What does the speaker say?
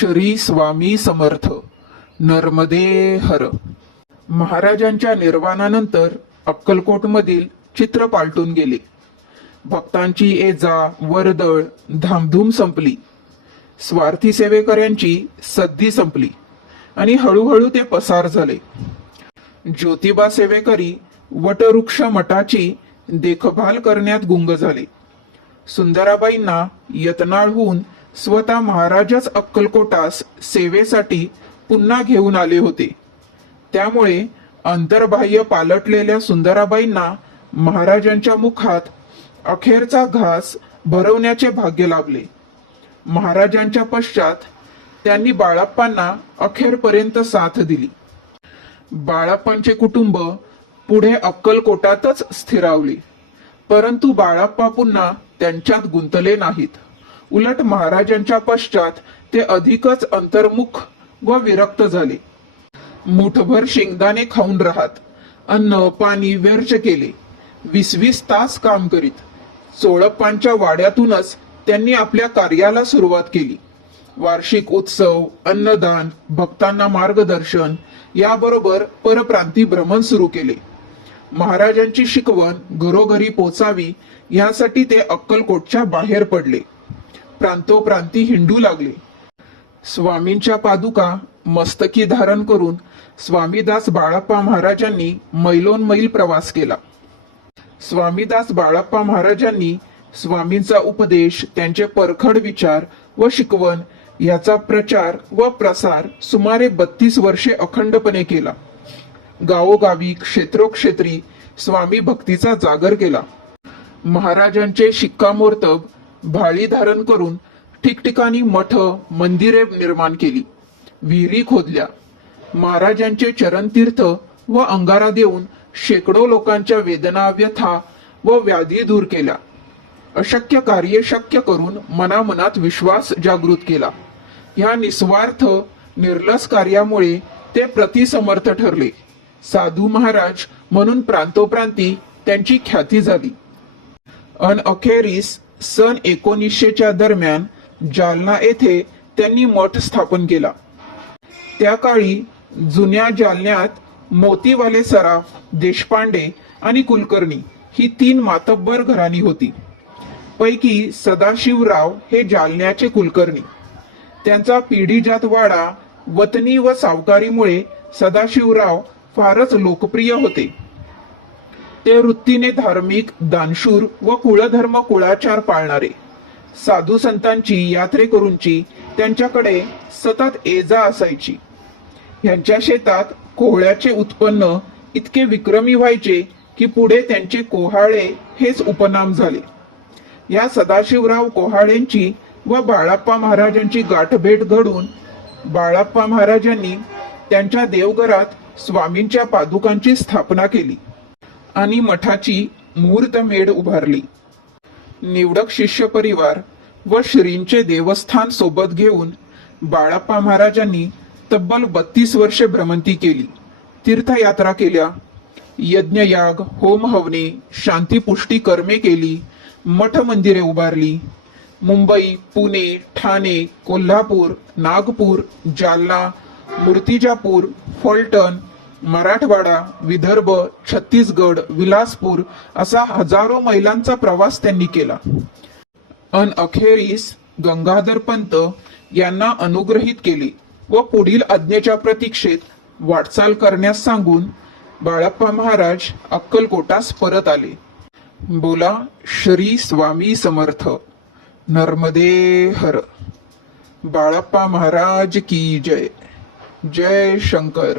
श्री स्वामी समर्थ. नर्मदे हर. महाराजांच्या निर्वाणानंतर अक्कलकोटमधील चित्र पालटून गेले. भक्तांची ये जा वर्दळ धामधूम संपली. स्वार्थी सेवेकऱ्यांची सद्दी संपली आणि हळूहळू ते पसार झाले. ज्योतिबा सेवेकरी वटवृक्ष मठाची देखभाल करण्यात गुंग झाले. सुंदराबाईंना यत्नाळहून स्वतः महाराजच अक्कलकोटास सेवेसाठी पुन्हा घेऊन आले होते. त्यामुळे अंतर्बाह्य पालटलेल्या सुंदराबाईंना महाराजांच्या मुखात अखेरचा घास भरवण्याचे भाग्य लाभले. महाराजांच्या पश्चात त्यांनी बाळाप्पांना अखेरपर्यंत साथ दिली. बाळाप्पांचे कुटुंब पुढे अक्कलकोटातच स्थिरावले. परंतु बाळाप्पा पुन्हा त्यांच्यात गुंतले नाहीत. उलट महाराजांच्या पश्चात ते अधिकच अंतर्मुख व विरक्त झाले. मुठभर शेंगदाणे खाऊन राहत, अन्न पाणी व्यर्थ केले. 20-20 तास काम करीत चोळप्पांच्या वाड्यातूनच त्यांनी आपल्या कार्याला सुरुवात केली. वार्षिक उत्सव, अन्नदान, भक्तांना मार्गदर्शन याबरोबर परप्रांती भ्रमण सुरू केले. महाराजांची शिकवण घरोघरी पोचावी यासाठी ते अक्कलकोटच्या बाहेर पडले. प्रांतोप्रांती हिंडू लागले. स्वामींच्या पादुका मस्तकी धारण करून स्वामीदास बाळाप्पा महाराजांनी मैलोनमैल प्रवास केला. स्वामीदास बाळाप्पा महाराजांनी स्वामींचा उपदेश, त्यांचे परखड विचार व शिकवण याचा प्रचार व प्रसार सुमारे 32 वर्षे अखंडपणे केला. गावोगावी क्षेत्रोक्षेत्री स्वामी भक्तीचा जागर केला. महाराजांचे शिक्कामोर्तब भाळी धारण करून ठिकठिकाणी मठ मंदिरे निर्माण केली. विहिरी खोदल्या. महाराजांचे चरणतीर्थ व अंगारा देऊन शेकडो लोकांच्या वेदना, व्यथा व व्याधी दूर केल्या. अशक्य कार्य शक्य करून मनामनात विश्वास जागृत केला. ह्या निस्वार्थ निर्लस कार्यामुळे ते प्रतिसमर्थ ठरले. साधू महाराज म्हणून प्रांतोप्रांती त्यांची ख्याती झाली. अखेरीस सन 1900च्या दरम्यान जालना येथे त्यांनी मठ स्थापन केला. त्या काळी जुन्या जालन्यात मोतीवाले सराफ, देशपांडे आणि कुलकर्णी ही 3 मातब्बर घराणी होती. पैकी सदाशिवराव हे जालन्याचे कुलकर्णी. त्यांचा पिढीजात वाडा वतनी व सावकारीमुळे सदाशिवराव फारच लोकप्रिय होते. ते वृत्तीने धार्मिक, दानशूर व कुळधर्म कुळाचार पाळणारे. साधू संतांची, यात्रेकरूंची त्यांच्याकडे सतत ये-जा असायची. ह्यांच्या शेतात कोहळ्याचे उत्पन्न इतके विक्रमी व्हायचे की पुढे त्यांचे कोहाळे हेच उपनाम झाले. या सदाशिवराव कोहाळेंची व बाळाप्पा महाराजांची गाठभेट घडून बाळाप्पा महाराजांनी त्यांच्या देवघरात स्वामींच्या पादुकांची स्थापना केली आणि मठाची मुहूर्तमेढ उभारली. निवडक शिष्य परिवार व श्रींचे देवस्थान सोबत घेऊन बाळाप्पा महाराजांनी तब्बल 32 वर्षे भ्रमंती केली. तीर्थयात्रा केल्या. यज्ञयाग, होम हवने, शांतीपुष्टी कर्मे केली. मठ मंदिरे उभारली. मुंबई, पुणे, ठाणे, कोल्हापूर, नागपूर, जालना, मूर्तिजापूर, फलटण, मराठवाडा, विदर्भ, छत्तीसगड, विलासपूर असा हजारो मैलांचा प्रवास त्यांनी केला. अखेरीस गंगाधर पंत यांना अनुग्रहित केले व पुढील आज्ञेच्या प्रतीक्षेत वाटचाल करण्यास सांगून बाळाप्पा महाराज अक्कलकोटास परत आले. बोला श्री स्वामी समर्थ. नर्मदे हर. बाळाप्पा महाराज की जय. जय शंकर.